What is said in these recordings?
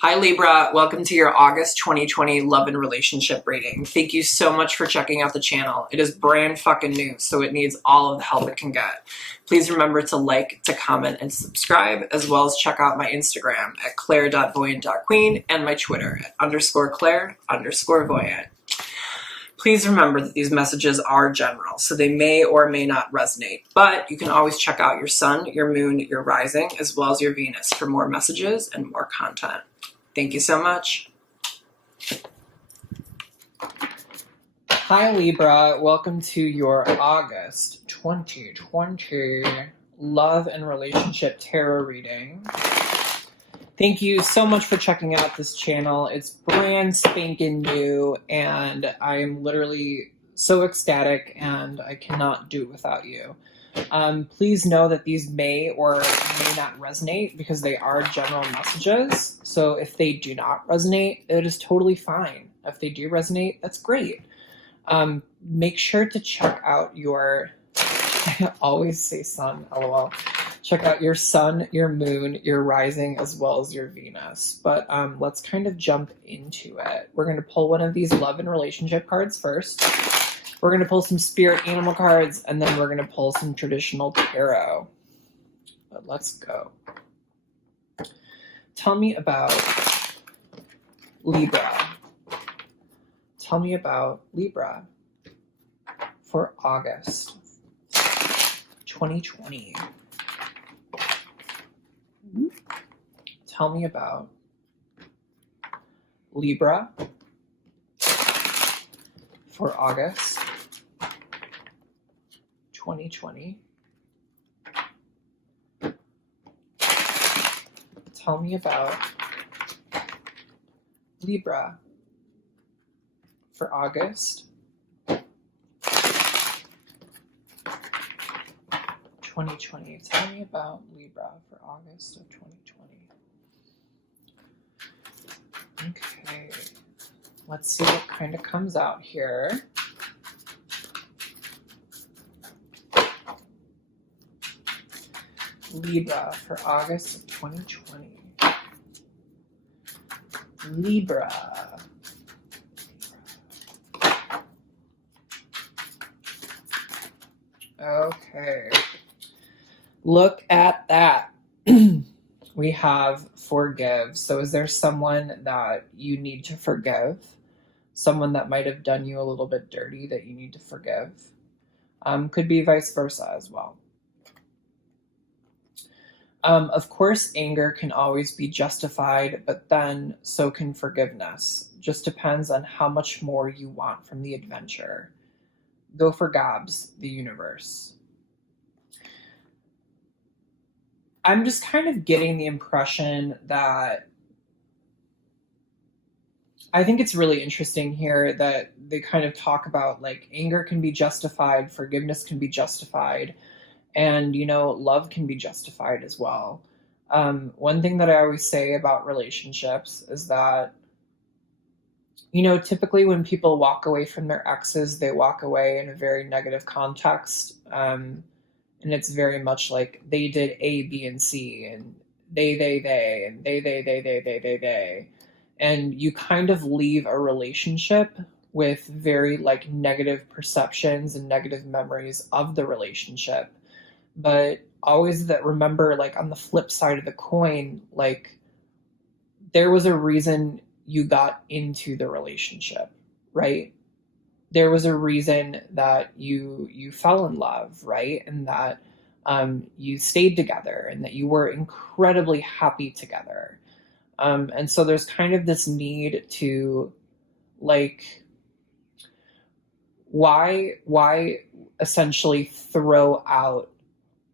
Hi Libra, welcome to your August 2020 love and relationship reading. Thank you so much for checking out the channel. It is brand fucking new, so it needs all of the help it can get. Please remember to like, to comment, and subscribe, as well as check out my Instagram at claire.voyant.queen and my Twitter at _claire_voyant. Please remember that these messages are general, so they may or may not resonate, but you can always check out your sun, your moon, your rising, as well as your Venus for more messages and more content. Thank you so much. Hi Libra, welcome to your August 2020 love and relationship tarot reading. Thank you so much for checking out this channel. It's brand spanking new and I'm literally so ecstatic and I cannot do it without you. Please know that these may or may not resonate because they are general messages. So if they do not resonate, it is totally fine. If they do resonate, that's great. Make sure to check out your, I always say sun, lol. Check out your sun, your moon, your rising, as well as your Venus. But let's kind of jump into it. We're going to pull one of these love and relationship cards first. We're going to pull some spirit animal cards, and then we're going to pull some traditional tarot. But let's go. Tell me about Libra. Tell me about Libra for August 2020. Tell me about Libra for August 2020. Tell me about Libra for August 2020. Tell me about Libra for August of 2020. Okay, let's see what kind of comes out here. Libra for August of 2020. Libra. Okay. Look at that. We have forgive. So is there someone that you need to forgive? Someone that might have done you a little bit dirty that you need to forgive? Could be vice versa as well. Of course, anger can always be justified, but then so can forgiveness. Just depends on how much more you want from the adventure. Go for gobs, the universe. I'm just kind of getting the impression that I think it's really interesting here that they kind of talk about like anger can be justified, forgiveness can be justified, and, love can be justified as well. One thing that I always say about relationships is that, typically when people walk away from their exes, they walk away in a very negative context. And it's very much like they did A, B, and C, and they, and they. And you kind of leave a relationship with very like negative perceptions and negative memories of the relationship. But always that remember, like on the flip side of the coin, like there was a reason you got into the relationship, right? There was a reason that you fell in love, right? And that you stayed together and that you were incredibly happy together. And so there's kind of this need to like, why essentially throw out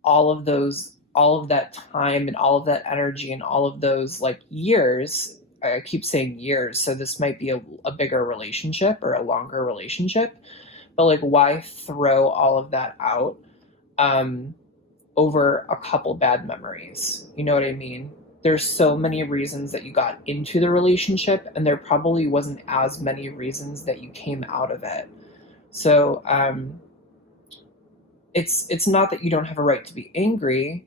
all of that time and all of that energy and all of those like years. I keep saying years, so this might be a bigger relationship or a longer relationship, but like why throw all of that out over a couple bad memories? You know what I mean? There's so many reasons that you got into the relationship, and there probably wasn't as many reasons that you came out of it. So it's not that you don't have a right to be angry.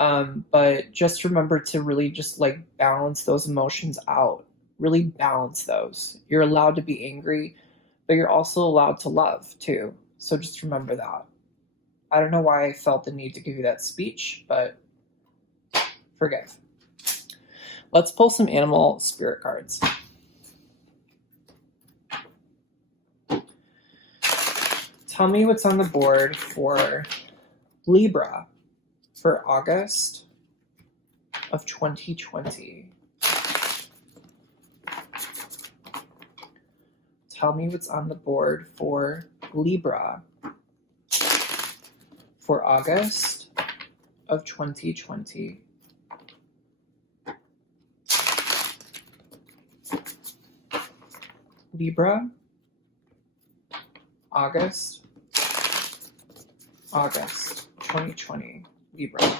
But just remember to really just like balance those emotions out. Really balance those. You're allowed to be angry, but you're also allowed to love too. So just remember that. I don't know why I felt the need to give you that speech, but forgive. Let's pull some animal spirit cards. Tell me what's on the board for Libra for August of 2020. Tell me what's on the board for Libra for August of 2020. Libra, August 2020. Libra.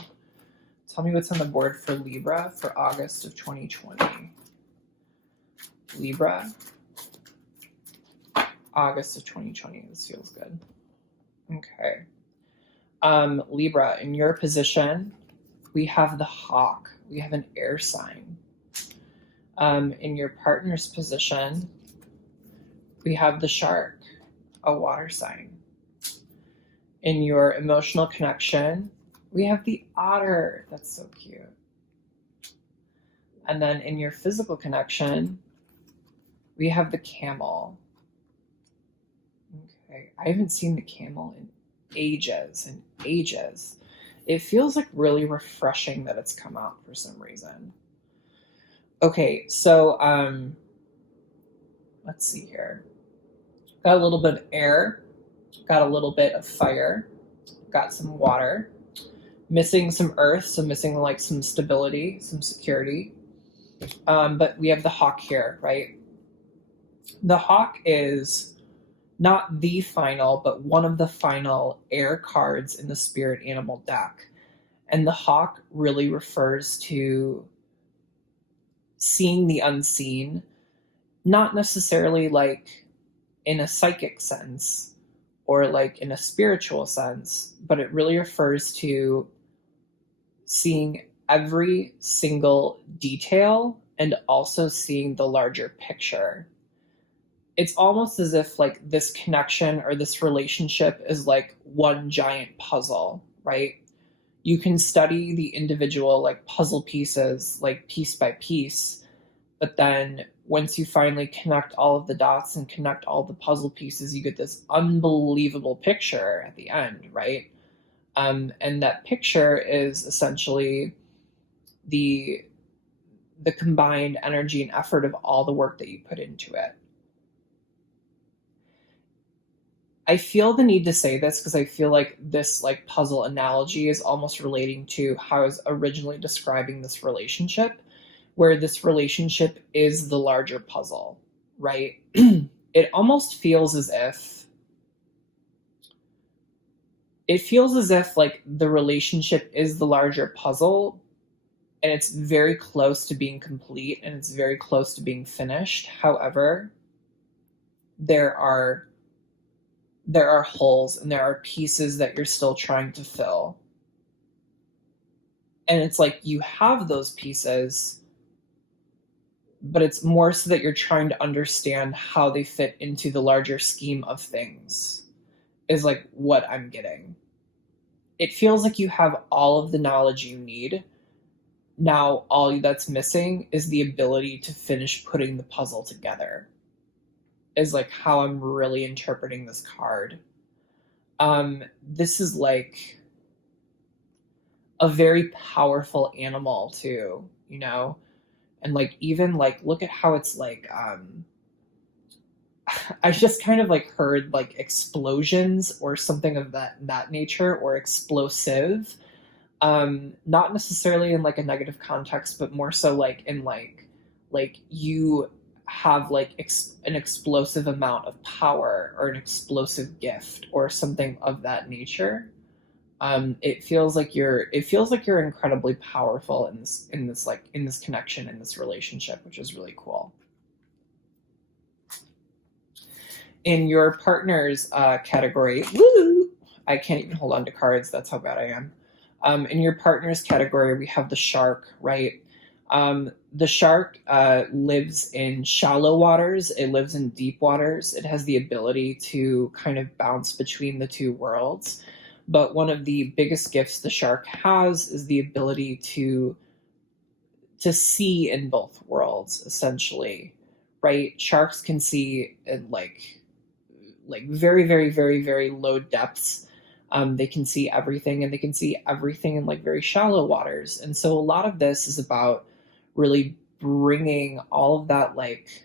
Tell me what's on the board for Libra for August of 2020. Libra, August of 2020. This feels good. Okay. Libra, in your position, we have the hawk. We have an air sign. In your partner's position, we have the shark, a water sign. In your emotional connection, we have the otter. That's so cute. And then in your physical connection, we have the camel. Okay, I haven't seen the camel in ages and ages. It feels like really refreshing that it's come out for some reason. Okay, so let's see here. Got a little bit of air, got a little bit of fire, got some water, missing some earth, so missing like some stability, some security. But we have the hawk here, right? The hawk is not the final, but one of the final air cards in the spirit animal deck. And the hawk really refers to seeing the unseen, not necessarily like in a psychic sense or like in a spiritual sense, but it really refers to seeing every single detail and also seeing the larger picture. It's almost as if like this connection or this relationship is like one giant puzzle, right? You can study the individual like puzzle pieces like piece by piece, but then once you finally connect all of the dots and connect all the puzzle pieces, you get this unbelievable picture at the end, right? And that picture is essentially the combined energy and effort of all the work that you put into it. I feel the need to say this because I feel like this like puzzle analogy is almost relating to how I was originally describing this relationship, where this relationship is the larger puzzle, right? It almost feels as if like the relationship is the larger puzzle and it's very close to being complete and it's very close to being finished. However, there are holes and there are pieces that you're still trying to fill. And it's like you have those pieces, but it's more so that you're trying to understand how they fit into the larger scheme of things, is like what I'm getting. It feels like you have all of the knowledge you need. Now, all that's missing is the ability to finish putting the puzzle together, is like how I'm really interpreting this card. This is like a very powerful animal too, you know? And like even like look at how it's like I just kind of like heard like explosions or something of that nature, or explosive. Not necessarily in like a negative context, but more so like in like you have like an explosive amount of power or an explosive gift or something of that nature. It feels like you're incredibly powerful in this connection, in this relationship, which is really cool. In your partner's category, woo! I can't even hold on to cards. That's how bad I am. In your partner's category, we have the shark, right? The shark lives in shallow waters. It lives in deep waters. It has the ability to kind of bounce between the two worlds. But one of the biggest gifts the shark has is the ability to see in both worlds, essentially, right? Sharks can see at like very, very, very, very low depths. They can see everything, and they can see everything in like very shallow waters. And so a lot of this is about really bringing all of that like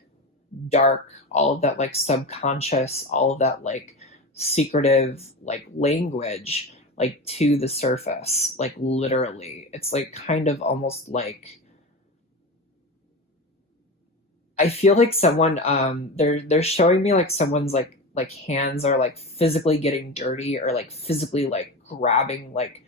dark, all of that like subconscious, all of that like secretive like language like to the surface, like literally. It's like kind of almost like I feel like someone they're showing me like someone's like hands are like physically getting dirty, or like physically like grabbing like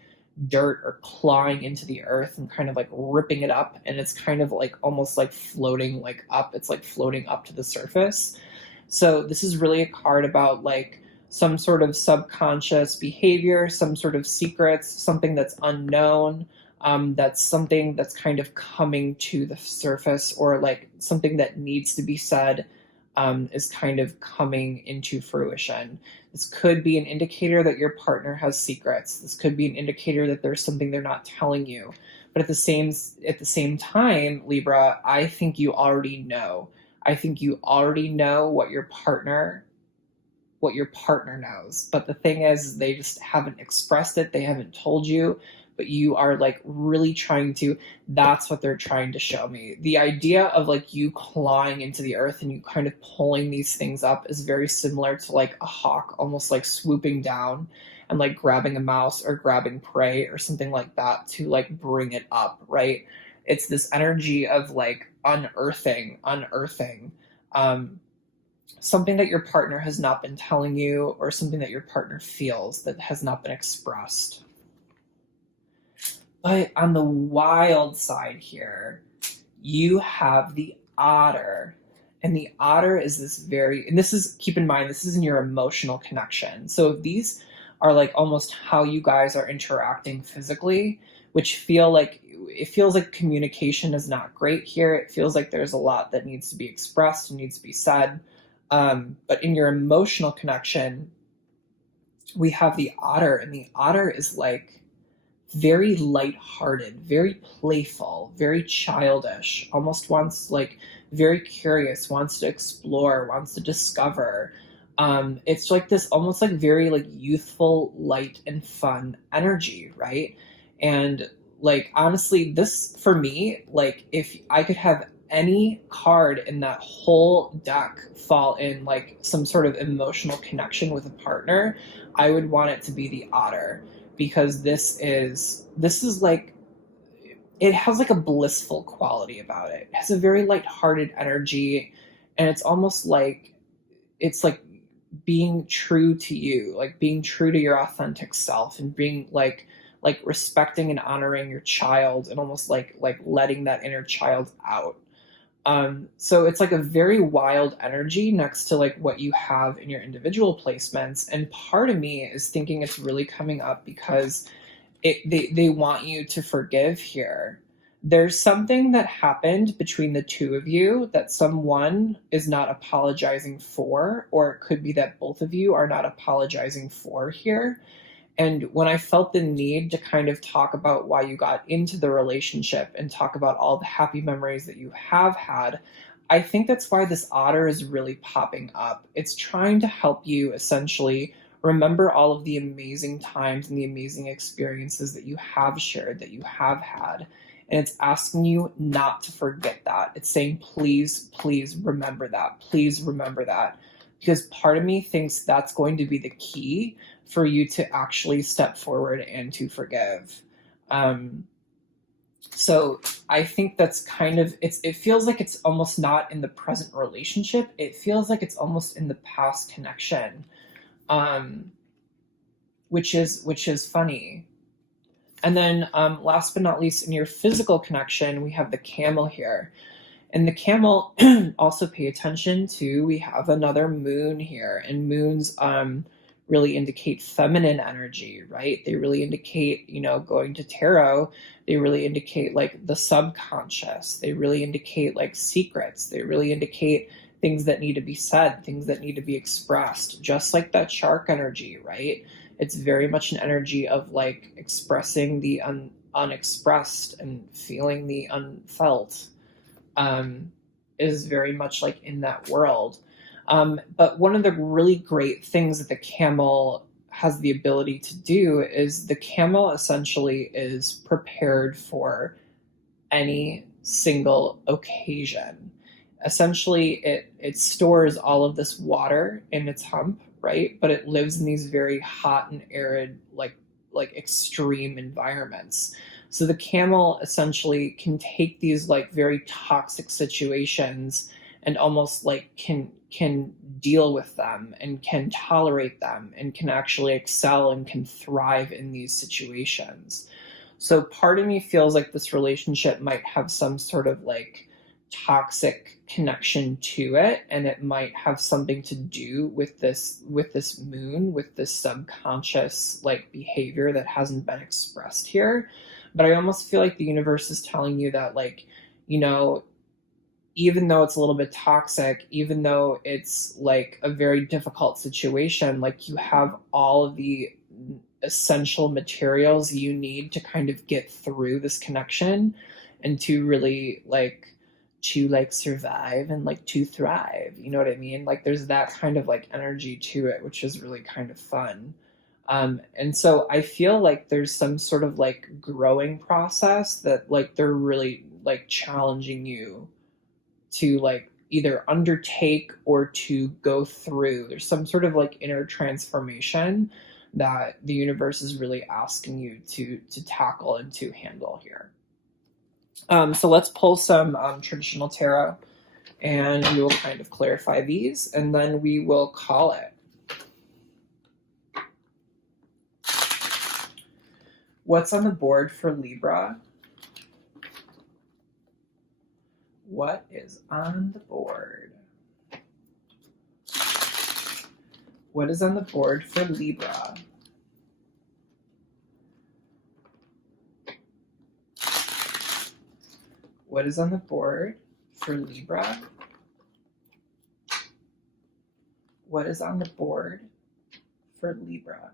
dirt or clawing into the earth and kind of like ripping it up, and it's kind of like almost like floating like up, it's like floating up to the surface. So this is really a card about like some sort of subconscious behavior, some sort of secrets, something that's unknown, that's something that's kind of coming to the surface, or like something that needs to be said, is kind of coming into fruition. This could be an indicator that your partner has secrets. This could be an indicator that there's something they're not telling you. But at the same time, Libra, I think you already know. I think you already know what your partner knows. But the thing is, they just haven't expressed it. They haven't told you, but you are like really trying to. That's what they're trying to show me. The idea of like you clawing into the earth and you kind of pulling these things up is very similar to like a hawk almost like swooping down and like grabbing a mouse or grabbing prey or something like that to like bring it up, right? It's this energy of like unearthing. Um, Something that your partner has not been telling you, or something that your partner feels that has not been expressed. But on the wild side here, you have the otter. And the otter is this very, and this is, keep in mind, this is in your emotional connection. So these are like almost how you guys are interacting physically, which it feels like communication is not great here. It feels like there's a lot that needs to be expressed and needs to be said. But in your emotional connection, we have the otter, and the otter is like very lighthearted, very playful, very childish, almost wants like very curious, wants to explore, wants to discover. It's like this almost like very like youthful, light and fun energy, right? And like honestly, this for me, like if I could have any card in that whole deck fall in like some sort of emotional connection with a partner, I would want it to be the otter, because this is like it has like a blissful quality about it. It has a very lighthearted energy, and it's almost like it's like being true to you, like being true to your authentic self, and being like respecting and honoring your child, and almost like letting that inner child out. So it's like a very wild energy next to like what you have in your individual placements. And part of me is thinking it's really coming up because they want you to forgive here. There's something that happened between the two of you that someone is not apologizing for, or it could be that both of you are not apologizing for here. And when I felt the need to kind of talk about why you got into the relationship and talk about all the happy memories that you have had, I think that's why this otter is really popping up. It's trying to help you essentially remember all of the amazing times and the amazing experiences that you have shared, that you have had. And it's asking you not to forget that. It's saying, please, please remember that. Please remember that. Because part of me thinks that's going to be the key for you to actually step forward and to forgive. So I think that's kind of it feels like it's almost not in the present relationship. It feels like it's almost in the past connection. Which is funny. And then last but not least, in your physical connection, we have the camel here. And the camel, also pay attention to, we have another moon here. And moons really indicate feminine energy, right? They really indicate, you know, going to tarot, they really indicate like the subconscious. They really indicate like secrets. They really indicate things that need to be said, things that need to be expressed, just like that shark energy, right? It's very much an energy of like expressing the unexpressed and feeling the unfelt. Is very much like in that world. But one of the really great things that the camel has the ability to do is the camel essentially is prepared for any single occasion. Essentially, it stores all of this water in its hump, right? But it lives in these very hot and arid, like extreme environments. So the camel essentially can take these like very toxic situations and almost like can deal with them and can tolerate them and can actually excel and can thrive in these situations. So part of me feels like this relationship might have some sort of like toxic connection to it, and it might have something to do with this moon, with this subconscious like behavior that hasn't been expressed here. But I almost feel like the universe is telling you that, like, you know, even though it's a little bit toxic, even though it's like a very difficult situation, like you have all of the essential materials you need to kind of get through this connection and to really like survive and like to thrive. You know what I mean? Like there's that kind of like energy to it, which is really kind of fun. And so I feel like there's some sort of like growing process that like they're really like challenging you to like either undertake or to go through. There's some sort of like inner transformation that the universe is really asking you to tackle and to handle here. So let's pull some traditional tarot, and we will kind of clarify these, and then we will call it. What's on the board for Libra? What is on the board? What is on the board for Libra? What is on the board for Libra? What is on the board for Libra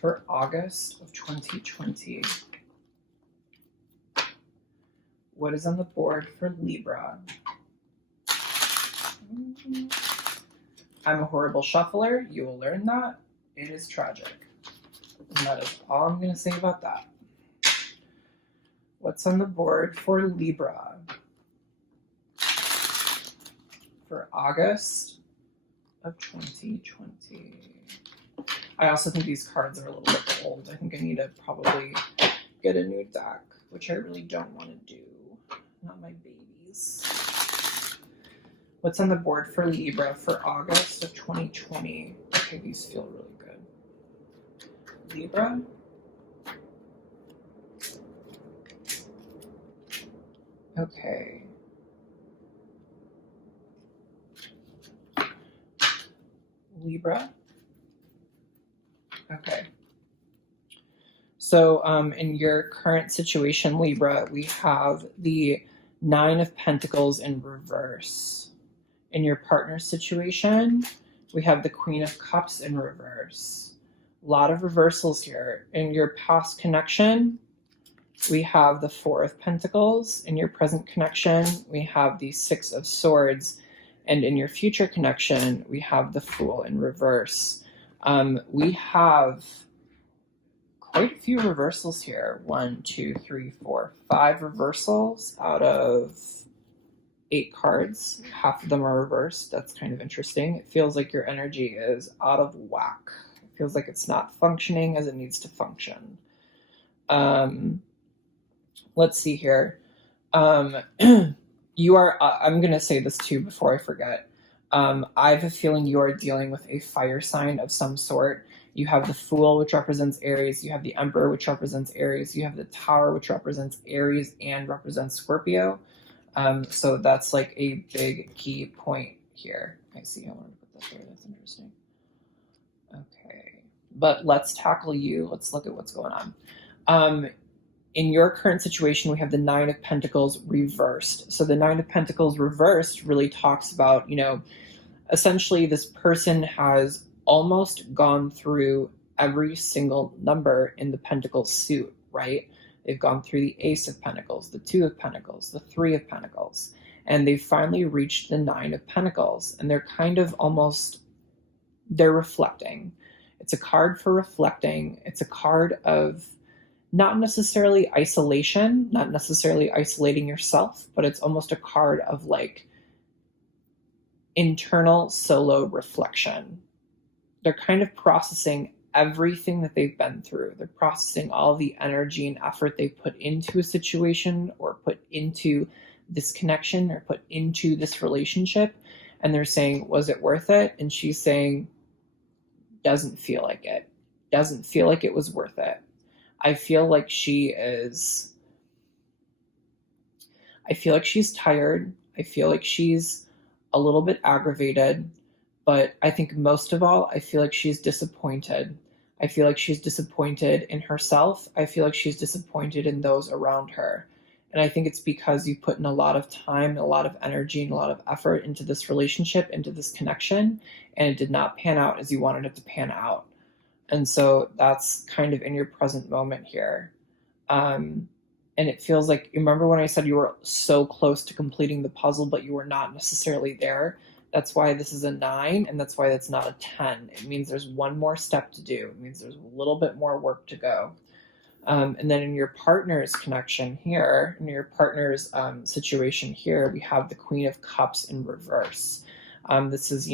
for August of 2020? What is on the board for Libra? I'm a horrible shuffler. You will learn that. It is tragic. And that is all I'm going to say about that. What's on the board for Libra for August of 2020? I also think these cards are a little bit old. I think I need to probably get a new deck, which I really don't want to do. Not my babies. What's on the board for Libra for August of 2020? Okay, these feel really good. Libra. Okay. Libra. Okay. So in your current situation, Libra, we have the Nine of Pentacles in reverse. In your partner situation, we have the Queen of Cups in reverse. A lot of reversals here. In your past connection, we have the Four of Pentacles. In your present connection, we have the Six of Swords. And in your future connection, we have the Fool in reverse. We have quite a few reversals here. 1, 2, 3, 4, 5 reversals out of 8 cards. Half of them are reversed. That's kind of interesting. It feels like your energy is out of whack. It feels like it's not functioning as it needs to function. Let's see here. You are, I'm going to say this too before I forget. I have a feeling you are dealing with a fire sign of some sort. You have the Fool, which represents Aries. You have the Emperor, which represents Aries. You have the Tower, which represents Aries and represents Scorpio. So that's like a big key point here. I see. I want to put that there. That's interesting. Okay. But let's tackle you. Let's look at what's going on. In your current situation, we have the Nine of Pentacles reversed. So the Nine of Pentacles reversed really talks about, essentially this person has almost gone through every single number in the Pentacles suit, right? They've gone through the Ace of Pentacles, the Two of Pentacles, the Three of Pentacles, and they've finally reached the Nine of Pentacles. And they're kind of almost, they're reflecting. It's a card for reflecting. It's a card of not necessarily isolation, not necessarily isolating yourself, but it's almost a card of like internal solo reflection. They're kind of processing everything that they've been through. They're processing all the energy and effort they put into a situation or put into this connection or put into this relationship. And they're saying, was it worth it? And she's saying, doesn't feel like it. Doesn't feel like it was worth it. I feel like she's tired. I feel like she's a little bit aggravated, but I think most of all, I feel like she's disappointed. I feel like she's disappointed in herself. I feel like she's disappointed in those around her. And I think it's because you put in a lot of time, a lot of energy, and a lot of effort into this relationship, into this connection, and it did not pan out as you wanted it to pan out. And so that's kind of in your present moment here. And it feels like, remember when I said you were so close to completing the puzzle, but you were not necessarily there? That's why this is a 9, and that's why it's not a 10. It means there's one more step to do. It means there's a little bit more work to go. And then in your partner's connection here, in your partner's situation here, we have the Queen of Cups in reverse. This is,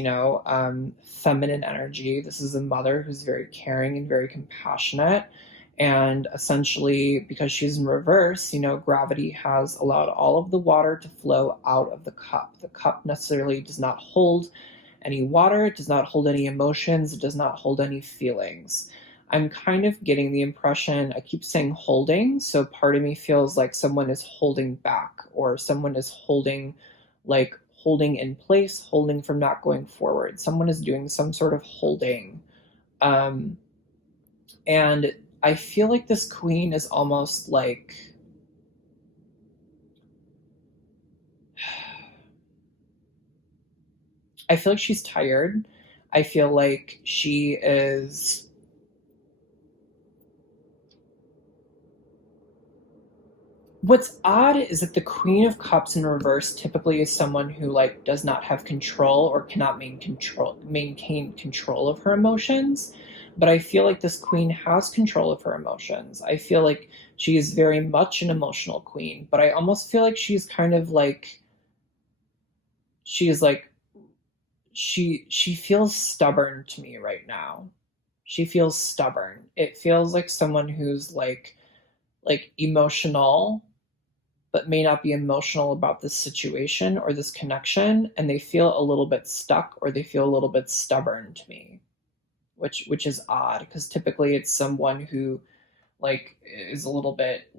feminine energy. This is a mother who's very caring and very compassionate. And essentially, because she's in reverse, gravity has allowed all of the water to flow out of the cup. The cup necessarily does not hold any water. It does not hold any emotions. It does not hold any feelings. I'm kind of getting the impression, I keep saying holding, so part of me feels like someone is holding back, or someone is holding in place, holding from not going forward. Someone is doing some sort of holding. And I feel like this queen is almost like, I feel like she's tired. I feel like she is, what's odd is that the Queen of Cups in reverse typically is someone who does not have control or cannot maintain control of her emotions. But I feel like this queen has control of her emotions. I feel like she is very much an emotional queen, but I almost feel like she's kind of like, she feels stubborn to me right now. She feels stubborn. It feels like someone who's like emotional, but may not be emotional about this situation or this connection, and they feel a little bit stuck or they feel a little bit stubborn to me, which is odd because typically it's someone who is a little bit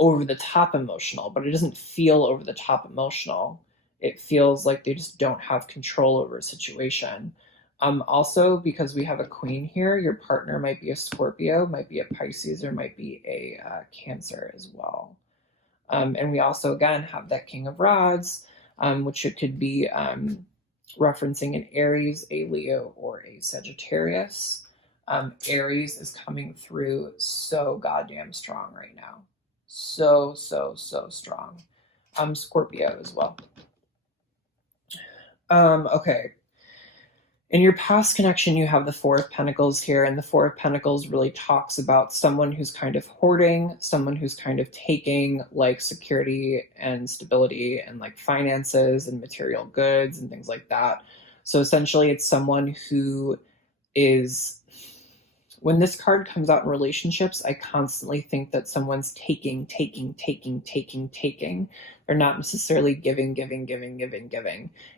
over the top emotional, but it doesn't feel over the top emotional. It feels like they just don't have control over a situation. Also, because we have a queen here, your partner might be a Scorpio, might be a Pisces, or might be a Cancer as well. And we also, again, have that King of Rods, which it could be referencing an Aries, a Leo, or a Sagittarius. Aries is coming through so goddamn strong right now. So strong. Scorpio as well. Okay. In your past connection, you have the Four of Pentacles here, and the Four of Pentacles really talks about someone who's kind of hoarding, someone who's kind of taking security and stability and finances and material goods and things like that. So essentially, it's someone who is, when this card comes out in relationships, I constantly think that someone's taking. They're not necessarily giving.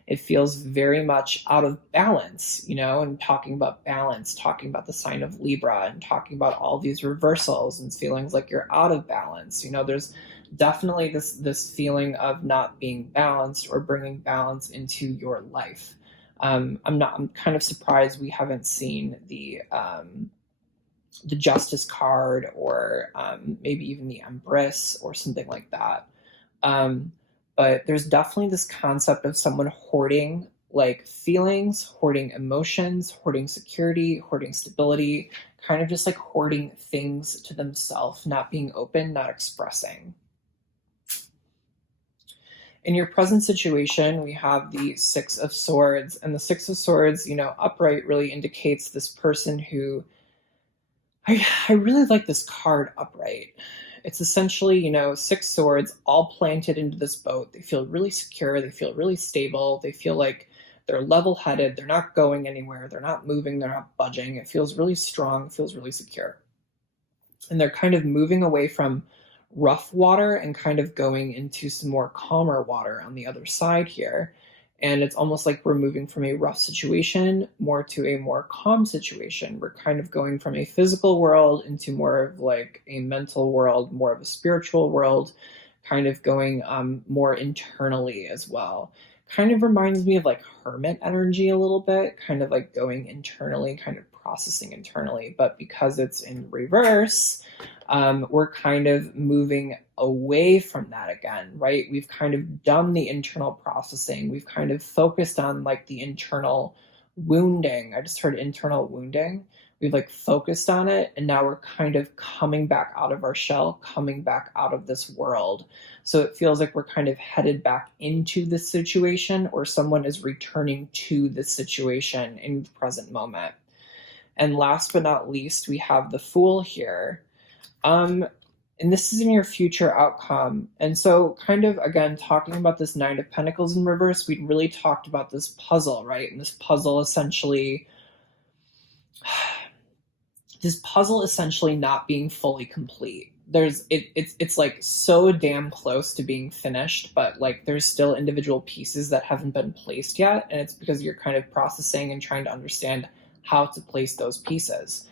It feels very much out of balance, and talking about balance, talking about the sign of Libra and talking about all these reversals and feelings like you're out of balance. There's definitely this feeling of not being balanced or bringing balance into your life. I'm kind of surprised we haven't seen the Justice card, or maybe even the Empress or something like that. Um, but there's definitely this concept of someone hoarding like feelings, hoarding emotions, hoarding security, hoarding stability, kind of just like hoarding things to themselves, not being open, not expressing. In your present situation, we have the Six of Swords, and the Six of Swords, upright really indicates this person who I really like this card upright. It's essentially, six swords all planted into this boat. They feel really secure. They feel really stable. They feel like they're level headed. They're not going anywhere. They're not moving. They're not budging. It feels really strong. It feels really secure. And they're kind of moving away from rough water and kind of going into some more calmer water on the other side here. And it's almost like we're moving from a rough situation more to a more calm situation. We're kind of going from a physical world into more of like a mental world, more of a spiritual world, kind of going more internally as well. Kind of reminds me of like hermit energy a little bit, kind of like going internally, kind of processing internally. But because it's in reverse, we're kind of moving away from that again, right? We've kind of done the internal processing. We've kind of focused on like the internal wounding. I just heard internal wounding. We've like focused on it, and now we're kind of coming back out of our shell, coming back out of this world. So it feels like we're kind of headed back into this situation, or someone is returning to this situation in the present moment. And last but not least, we have the Fool here. And this is in your future outcome. And so, kind of again, talking about this Nine of Pentacles in reverse, we'd really talked about this puzzle, right? And this puzzle essentially not being fully complete. It's like so damn close to being finished, but like there's still individual pieces that haven't been placed yet, and it's because you're kind of processing and trying to understand how to place those pieces.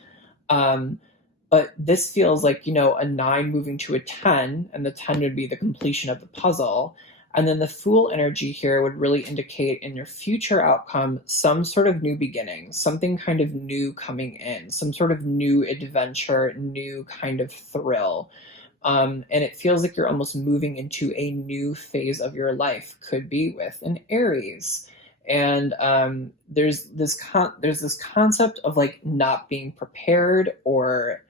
But this feels like, a 9 moving to a 10, and the 10 would be the completion of the puzzle. And then the Fool energy here would really indicate in your future outcome some sort of new beginning, something kind of new coming in, some sort of new adventure, new kind of thrill. And it feels like you're almost moving into a new phase of your life, could be with an Aries. And there's this concept of like not being prepared, or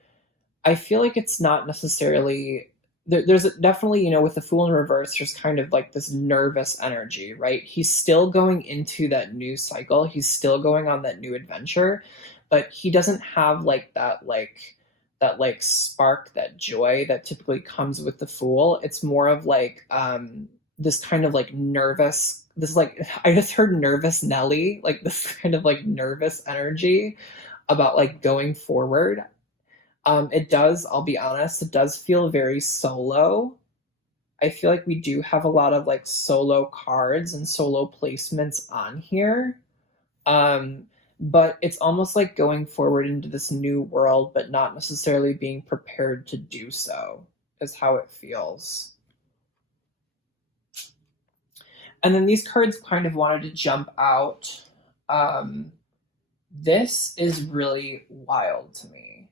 I feel like it's not necessarily there's definitely, with the Fool in reverse, there's kind of like this nervous energy, right? He's still going into that new cycle. He's still going on that new adventure, but he doesn't have like that spark, that joy that typically comes with the Fool. It's more of like this kind of like nervous, this like I just heard nervous Nelly, like this kind of like nervous energy about like going forward. I'll be honest, it does feel very solo. I feel like we do have a lot of like solo cards and solo placements on here. Um, but it's almost like going forward into this new world, but not necessarily being prepared to do so, is how it feels. And then these cards kind of wanted to jump out. This is really wild to me.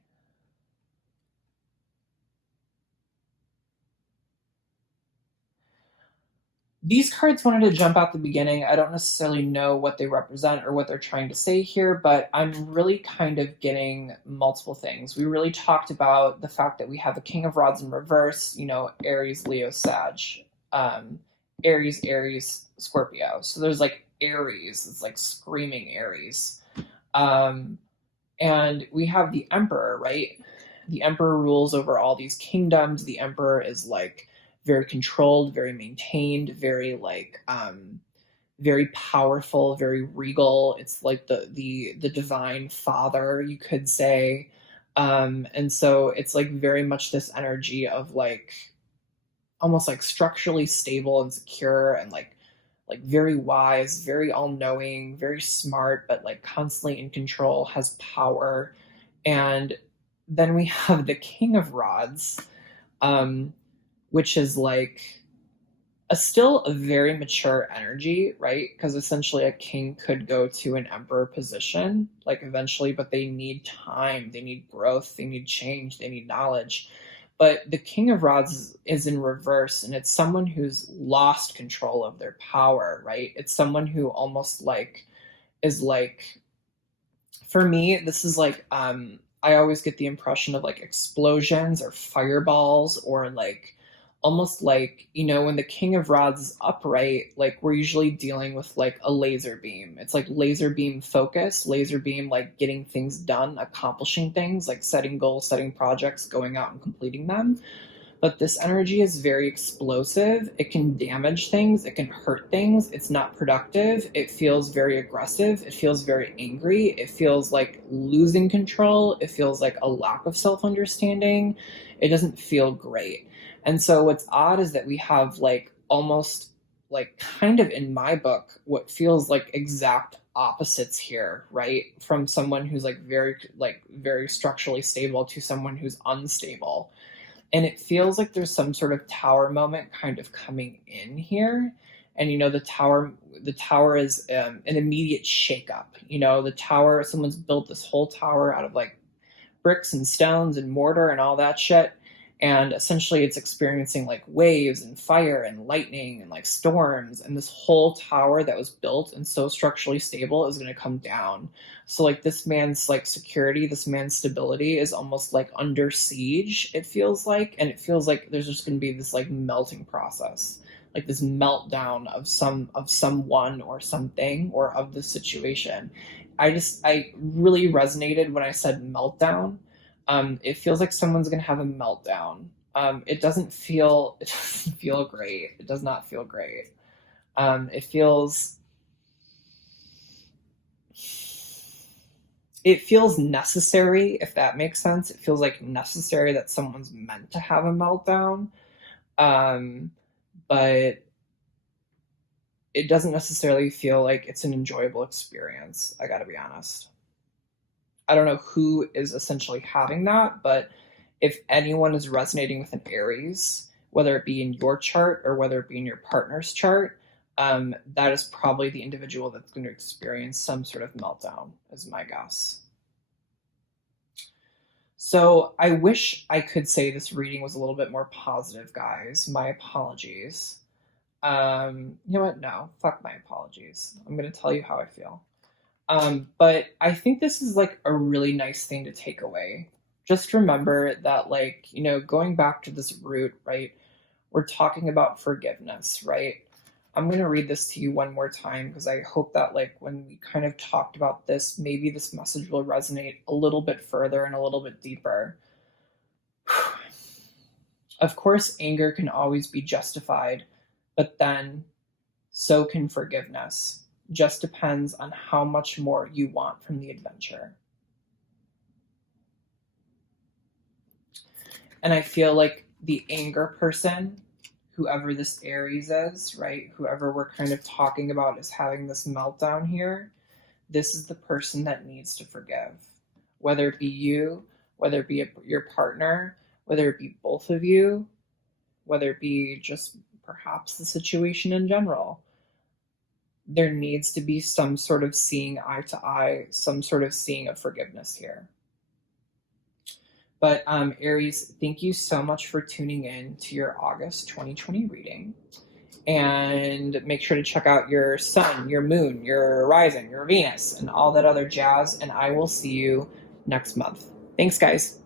These cards wanted to jump out the beginning. I don't necessarily know what they represent or what they're trying to say here, but I'm really kind of getting multiple things. We really talked about the fact that we have the King of Rods in reverse, Aries, Leo, Sag, Aries, Scorpio. So there's like Aries, it's like screaming Aries. And we have the Emperor, right? The Emperor rules over all these kingdoms. The Emperor is like very controlled, very maintained, very like very powerful, very regal. It's like the divine father, you could say. And so it's like very much this energy of like almost like structurally stable and secure, and like very wise, very all-knowing, very smart, but like constantly in control, has power. And then we have the King of Rods, which is like still a very mature energy, right? Because essentially a king could go to an emperor position, like eventually, but they need time, they need growth, they need change, they need knowledge. But the King of Rods is in reverse, and it's someone who's lost control of their power, right? It's someone who almost like is like, for me, this is like, I always get the impression of like explosions or fireballs, or like almost like, when the King of Rods is upright, like we're usually dealing with like a laser beam. It's like laser beam focus, laser beam, like getting things done, accomplishing things, like setting goals, setting projects, going out and completing them. But this energy is very explosive. It can damage things, it can hurt things. It's not productive. It feels very aggressive. It feels very angry. It feels like losing control. It feels like a lack of self understanding. It doesn't feel great. And so, what's odd is that we have like almost like kind of in my book, what feels like exact opposites here, right? From someone who's like very structurally stable to someone who's unstable, and it feels like there's some sort of tower moment kind of coming in here. And the tower is an immediate shakeup. The tower, someone's built this whole tower out of like bricks and stones and mortar and all that shit, and essentially it's experiencing like waves and fire and lightning and like storms, and this whole tower that was built and so structurally stable is going to come down. So like this man's like security, this man's stability is almost like under siege, it feels like. And it feels like there's just going to be this like melting process, like this meltdown of someone or something or of the situation. I really resonated when I said meltdown. It feels like someone's gonna have a meltdown. It doesn't feel great. It does not feel great. It feels necessary, if that makes sense. It feels like necessary that someone's meant to have a meltdown. But it doesn't necessarily feel like it's an enjoyable experience. I gotta be honest. I don't know who is essentially having that, but if anyone is resonating with an Aries, whether it be in your chart or whether it be in your partner's chart, that is probably the individual that's going to experience some sort of meltdown, is my guess. So I wish I could say this reading was a little bit more positive, guys. My apologies. You know what? No, fuck my apologies. I'm going to tell you how I feel. But I think this is like a really nice thing to take away. Just remember that, like, going back to this root, right? We're talking about forgiveness, right? I'm going to read this to you one more time because I hope that, like, when we kind of talked about this, maybe this message will resonate a little bit further and a little bit deeper. Of course, anger can always be justified, but then so can forgiveness. Just depends on how much more you want from the adventure. And I feel like the anger person, whoever this Aries is, right? Whoever we're kind of talking about is having this meltdown here. This is the person that needs to forgive. Whether it be you, whether it be your partner, whether it be both of you, whether it be just perhaps the situation in general. There needs to be some sort of seeing eye to eye, some sort of seeing of forgiveness here. But Aries, thank you so much for tuning in to your August 2020 reading. And make sure to check out your sun, your moon, your rising, your Venus, and all that other jazz. And I will see you next month. Thanks, guys.